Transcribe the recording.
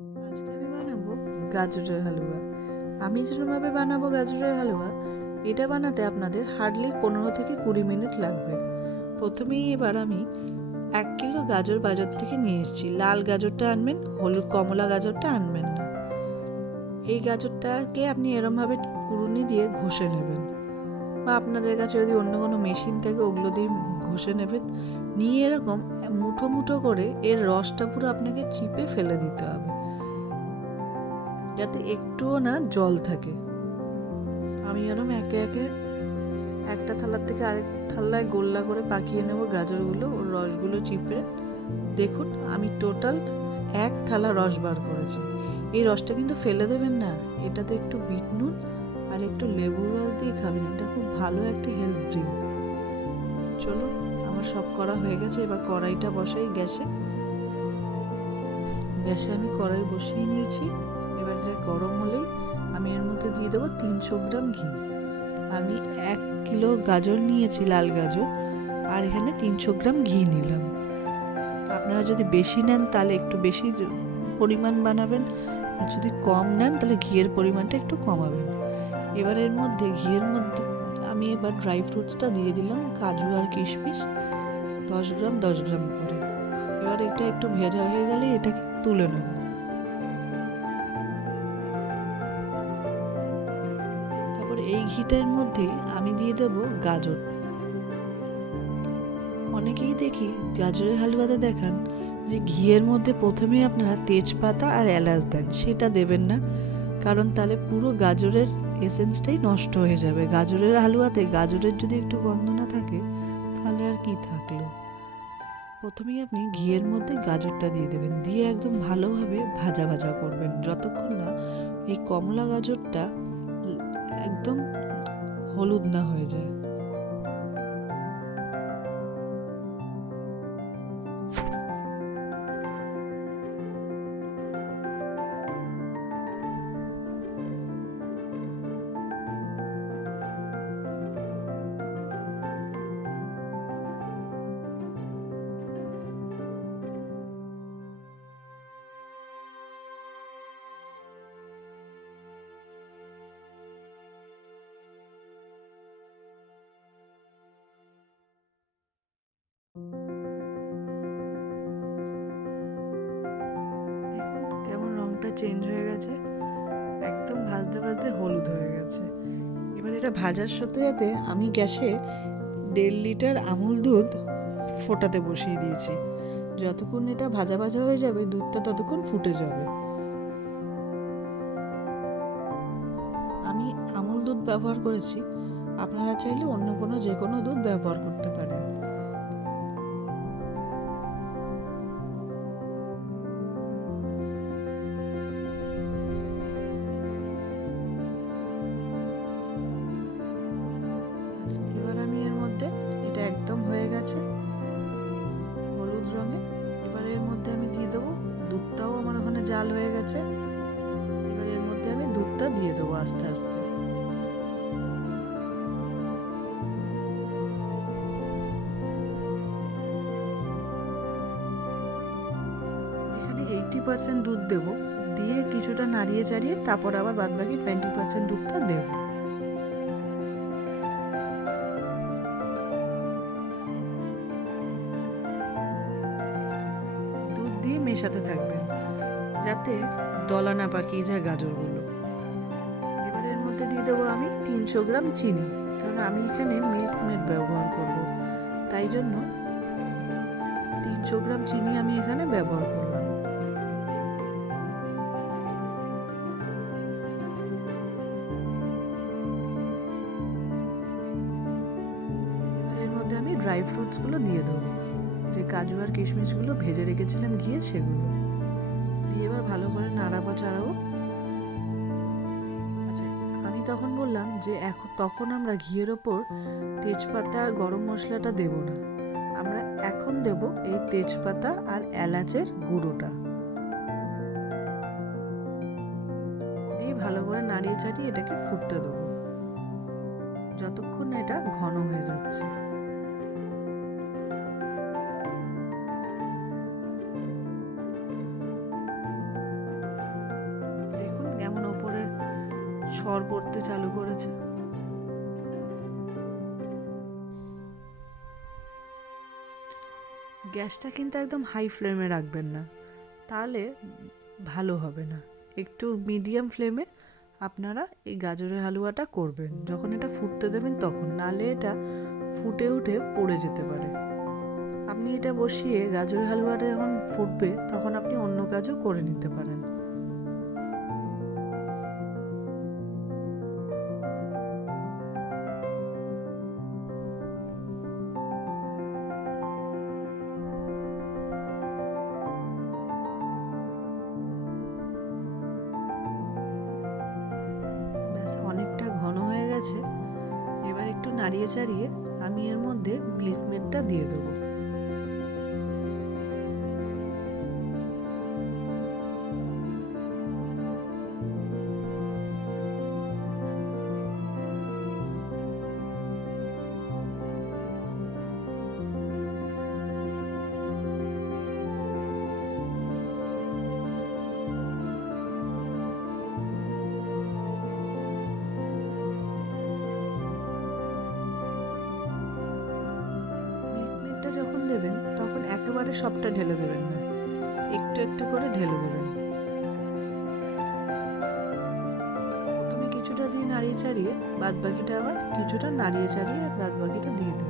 আজকে আমি বানাবো গাজরের হালুয়া। আমি যেরকমভাবে বানাবো গাজরের হালুয়া, এটা বানাতে আপনাদের হার্ডলি 15 থেকে 20 মিনিট লাগবে। প্রথমেই এবার আমি 1 কিলো গাজর বাজার থেকে নিয়ে এসেছি। লাল গাজরটা আনবেন, হলুদ কমলা গাজরটা আনবেন না। এই গাজরটাকে আপনি এরমভাবে কুড়ুনি দিয়ে ঘষে নেবেন, বা আপনাদের কাছে যদি অন্য কোনো মেশিন থাকে ওগুলো দিয়ে ঘষে নেবেন। নিয়ে এরকম মুঠো মুঠো করে এর রসটা পুরো আপনাকে চিপে ফেলে দিতে হবে, যাতে একটুও না জল থাকে। আমি এরম একে একে একটা থালার থেকে আরেক থালায় গোল্লা করে পাকিয়ে নেব গাজরগুলো, ওর রসগুলো চিপে। দেখুন আমি টোটাল 1 থালা রস বার করেছি। এই রসটা কিন্তু ফেলে দেবেন না, এটাতে একটু বিট নুন আর একটু লেবুর রস দিয়ে খাবেন, এটা খুব ভালো একটা হেলথ ড্রিঙ্ক। চলুন, আমার সব করা হয়ে গেছে। এবার কড়াইটা বসাই গ্যাসে। আমি কড়াই বসিয়ে নিয়েছি। এবার এটা গরম হলেই আমি এর মধ্যে দিয়ে দেবো 300 গ্রাম ঘি। আমি 1 কিলো গাজর নিয়েছি, লাল গাজর, আর এখানে 300 গ্রাম ঘি নিলাম। আপনারা যদি বেশি নেন তাহলে একটু বেশি পরিমাণ বানাবেন, আর যদি কম নেন তাহলে ঘিয়ের পরিমাণটা একটু কমাবেন। এবার এর মধ্যে ঘিয়ের মধ্যে আমি এবার ড্রাই ফ্রুটসটা দিয়ে দিলাম, কাজু আর কিশমিশ 10 গ্রাম 10 গ্রাম করে। এবার এটা একটু ভেজা হয়ে গেলে এটাকে তুলে নেব। তারপর এই ঘিটার মধ্যেই আমি দিয়ে দেব গাজর। অনেকেই দেখি গাজরের হালুয়াতে দেখান যে ঘিয়ের মধ্যে প্রথমেই আপনারা তেজপাতা আর এলাচ দেন, সেটা দেবেন না, কারণ তাহলে পুরো গাজরের এসেন্সটাই নষ্ট হয়ে যাবে। গাজরের হালুয়াতে গাজরের যদি একটু গন্ধ না থাকে তাহলে আর কি থাকলো। প্রথমেই আপনি ঘিয়ের মধ্যে গাজরটা দিয়ে দেবেন, দিয়ে একদম ভালোভাবে ভাজা ভাজা করবেন যতক্ষণ না এই কমলা গাজরটা একদম হলুদ না হয়ে যায়। দেখুন কেমন রংটা চেঞ্জ হয়ে গেছে, একদম ভাজতে ভাজতে হলুদ হয়ে গেছে। এবার এটা ভাজার সাথে সাথে আমি গ্যাসে 1.5 লিটার আমুল দুধ ফোটাতে বসিয়ে দিয়েছি। যতক্ষণ এটা ভাজা ভাজা হয়ে যাবে দুধটা ততক্ষণ ফুটে যাবে। আমি আমুল দুধ ব্যবহার করেছি, আপনারা চাইলে অন্য কোনো যে কোনো দুধ ব্যবহার করতে পারেন। এবার আমি এর মধ্যে, এটা একদম হয়ে গেছে হলুদ রঙে, এবার এর মধ্যে আমি দিয়ে দেবো দুধটাও, আমার ওখানে জাল হয়ে গেছে। এবার এর মধ্যে আমি দুধটা দিয়ে দেবো আস্তে আস্তে। এখানে 80% দুধ দেবো, দিয়ে কিছুটা নাড়িয়ে চাড়িয়ে তারপর আবার বাদবাকি 20% দুধটা দেবো। দুধ দিয়ে মেশাতে থাকবেন যাতে দলা না পাকিয়ে যায় গাজরগুলো। এবার এর মধ্যে দিয়ে দেবো আমি 300 গ্রাম চিনি, কারণ আমি এখানে মিল্ক মেড ব্যবহার করব, তাই জন্য 300 গ্রাম চিনি আমি এখানে ব্যবহার করলাম। এবার এর মধ্যে আমি ড্রাই ফ্রুটসগুলো দিয়ে দেবো, যে কাজু আর কিশমিশগুলো ভেজে রেখেছিলাম ঘিয়ে, সেগুলো দিয়ে এবার ভালো করে নাড়াবো চাড়াবো। আচ্ছা, আমি তখন বললাম যে তখন আমরা ঘিয়ের ওপর তেজপাতা আর গরম মশলাটা দেব না, আমরা এখন দেব এই তেজপাতা আর এলাচের গুঁড়োটা দিয়ে ভালো করে নাড়িয়ে চাড়িয়ে এটাকে ফুটতে দেবো যতক্ষণ না এটা ঘন হয়ে যাচ্ছে। সর পড়তে চালু করেছে। গ্যাসটা কিন্তু একদম হাই ফ্লেমে রাখবেন না, তাহলে ভালো হবে না। একটু মিডিয়াম ফ্লেমে আপনারা এই গাজরের হালুয়াটা করবেন। যখন এটা ফুটতে দেবেন তখন, নাহলে এটা ফুটে উঠে পড়ে যেতে পারে। আপনি এটা বসিয়ে গাজরের হালুয়াটা যখন ফুটবে তখন আপনি অন্য কাজও করে নিতে পারেন। ব্যাস, অনেকটা ঘন হয়ে গেছে। এবার একটু নাড়িয়ে চাড়িয়ে আমি এর মধ্যে মিল্ক মেডটা দিয়ে দেবো। মিল্ক মেডটা যখন দেবেন তখন একেবারে সবটা ঢেলে দেবেন না, একটু একটু করে ঢেলে দেবেন। প্রথমে কিছুটা দিয়ে নাড়িয়ে চাড়িয়ে বাদ বাকিটা, আবার কিছুটা নাড়িয়ে চাড়িয়ে বাদ বাকিটা দিয়ে দেবেন।